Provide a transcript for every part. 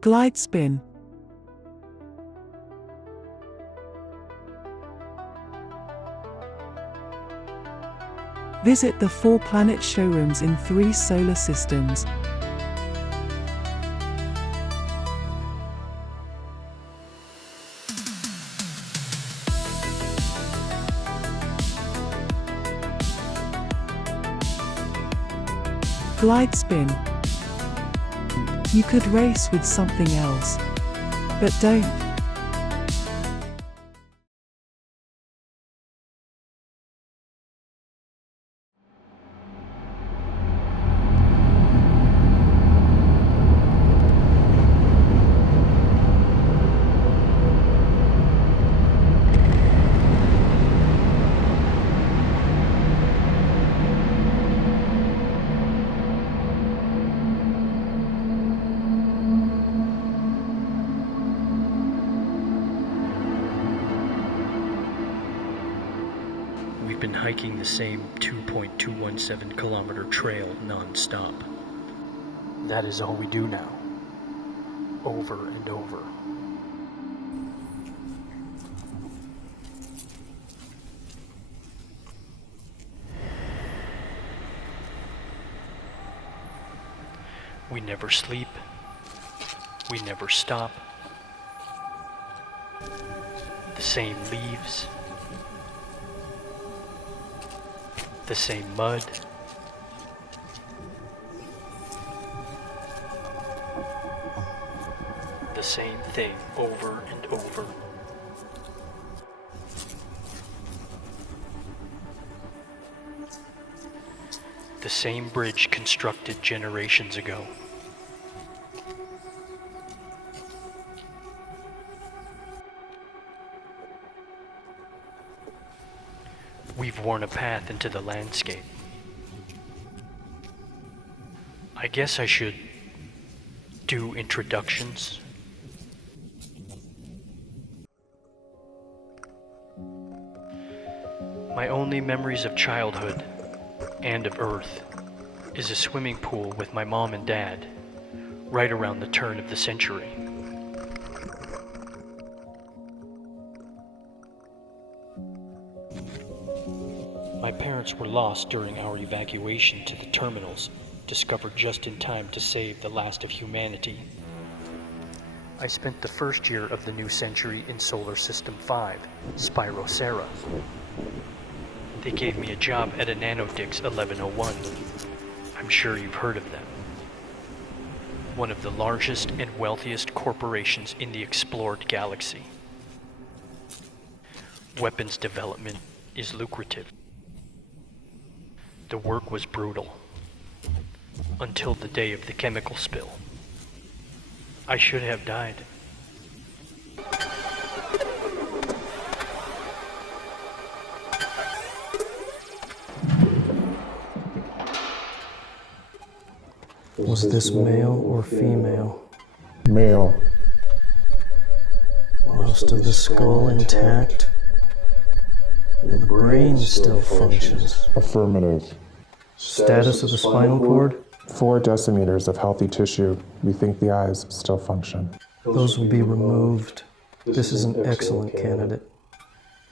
GlideSpin. Visit the 4-planet showrooms in 3 solar systems. GlideSpin. You could race with something else, but don't. We've been hiking the same 2.217 kilometer trail non-stop. That is all we do now. Over and over. We never sleep. We never stop. The same leaves. The same mud. The same thing over and over. The same bridge constructed generations ago. We've worn a path into the landscape. I guess I should do introductions. My only memories of childhood and of Earth is a swimming pool with my mom and dad right around the turn of the century. My parents were lost during our evacuation to the terminals, discovered just in time to save the last of humanity. I spent the first year of the new century in Solar System 5, Spirocera. They gave me a job at a Nanodix 1101. I'm sure you've heard of them. One of the largest and wealthiest corporations in the explored galaxy. Weapons development is lucrative. The work was brutal. Until the day of the chemical spill. I should have died. Was this male or female? Male. Most of the skull intact, and the brain still functions. Affirmative. Status of the spinal cord? 4 decimeters of healthy tissue. We think the eyes still function. Those will be removed. This is an excellent candidate.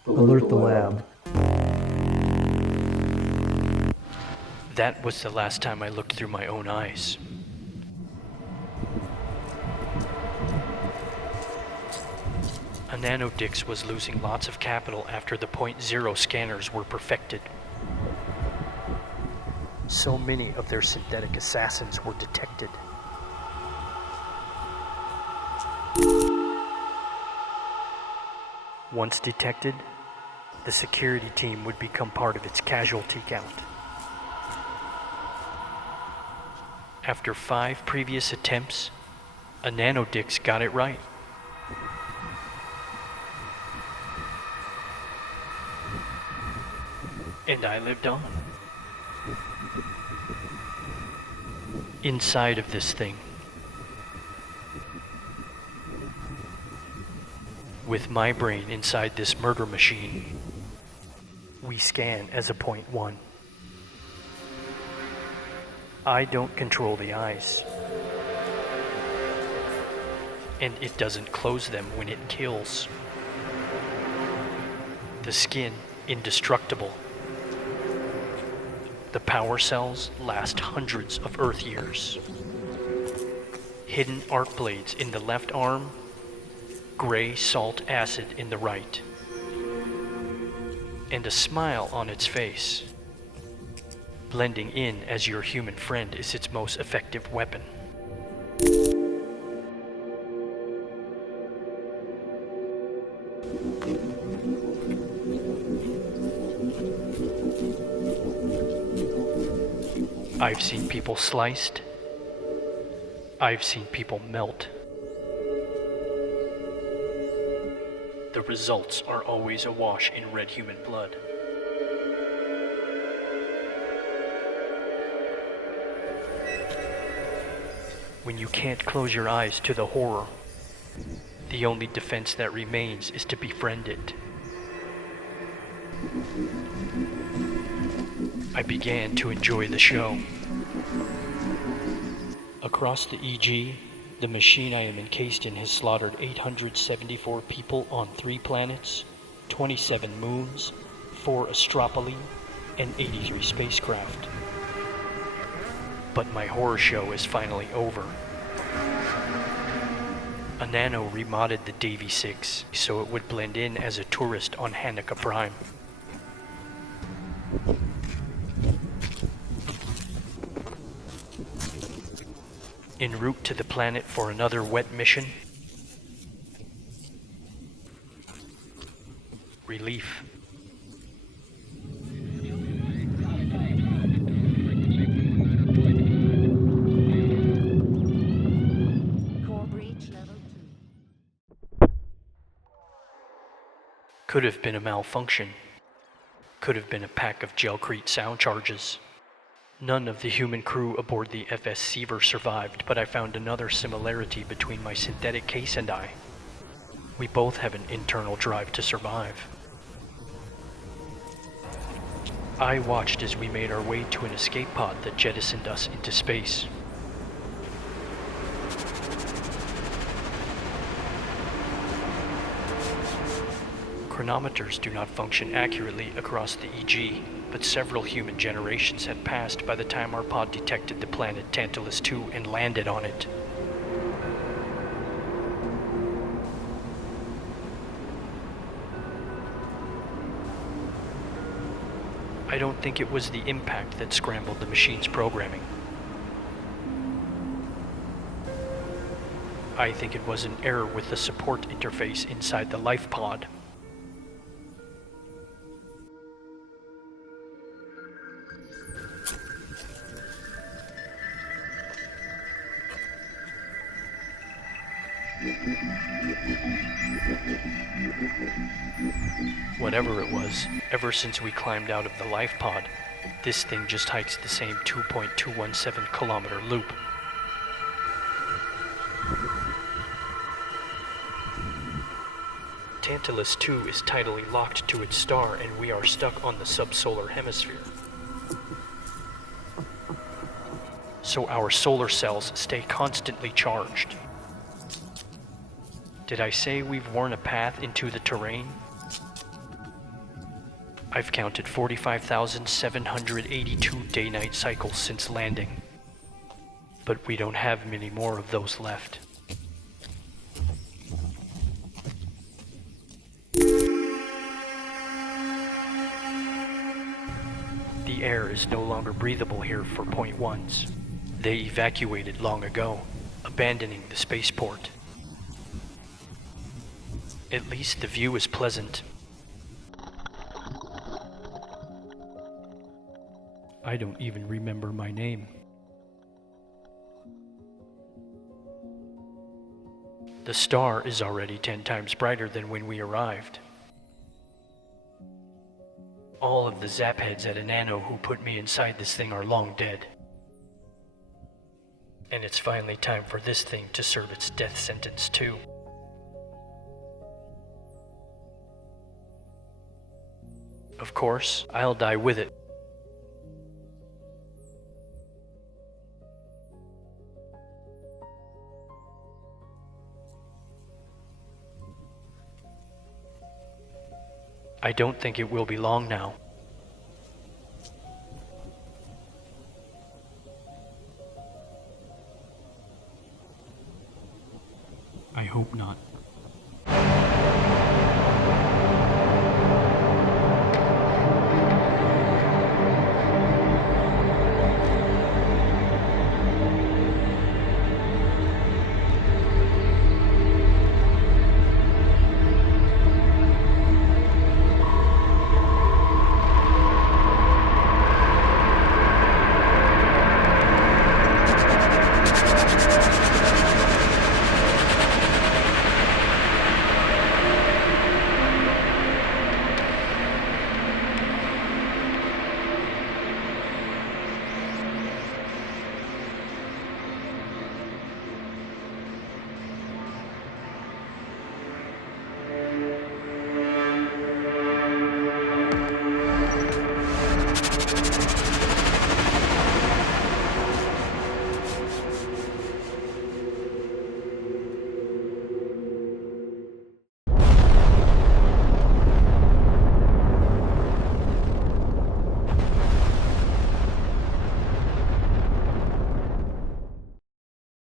Alert the lab. That was the last time I looked through my own eyes. A Nanodix was losing lots of capital after the .0 scanners were perfected. So many of their synthetic assassins were detected. Once detected, the security team would become part of its casualty count. After 5 previous attempts, a Nanodix got it right. And I lived on. Inside of this thing, with my brain inside this murder machine. We scan as a point one. I don't control the eyes, and it doesn't close them when it kills. The skin, indestructible. The power cells last hundreds of Earth years. Hidden arc blades in the left arm, gray salt acid in the right, and a smile on its face. Blending in as your human friend is its most effective weapon. I've seen people sliced. I've seen people melt. The results are always awash in red human blood. When you can't close your eyes to the horror, the only defense that remains is to befriend it. I began to enjoy the show. Across the EG, the machine I am encased in has slaughtered 874 people on 3 planets, 27 moons, 4 astropoli, and 83 spacecraft. But my horror show is finally over. A nano remodded the DAE-VEE Six so it would blend in as a tourist on Hanukkah Prime. En route to the planet for another wet mission. Relief. Could have been a malfunction. Could have been a pack of gelcrete sound charges. None of the human crew aboard the FS Seaver survived, but I found another similarity between my synthetic case and I. We both have an internal drive to survive. I watched as we made our way to an escape pod that jettisoned us into space. Chronometers do not function accurately across the EG, but several human generations had passed by the time our pod detected the planet Tantalus II and landed on it. I don't think it was the impact that scrambled the machine's programming. I think it was an error with the support interface inside the life pod. Whatever it was, ever since we climbed out of the life pod, this thing just hikes the same 2.217 kilometer loop. Tantalus II is tidally locked to its star, and we are stuck on the subsolar hemisphere. So our solar cells stay constantly charged. Did I say we've worn a path into the terrain? I've counted 45,782 day-night cycles since landing, but we don't have many more of those left. The air is no longer breathable here for point ones. They evacuated long ago, abandoning the spaceport. At least the view is pleasant. I don't even remember my name. The star is already 10 times brighter than when we arrived. All of the zapheads at Anano who put me inside this thing are long dead. And it's finally time for this thing to serve its death sentence too. of course, I'll die with it. I don't think it will be long now. I hope not.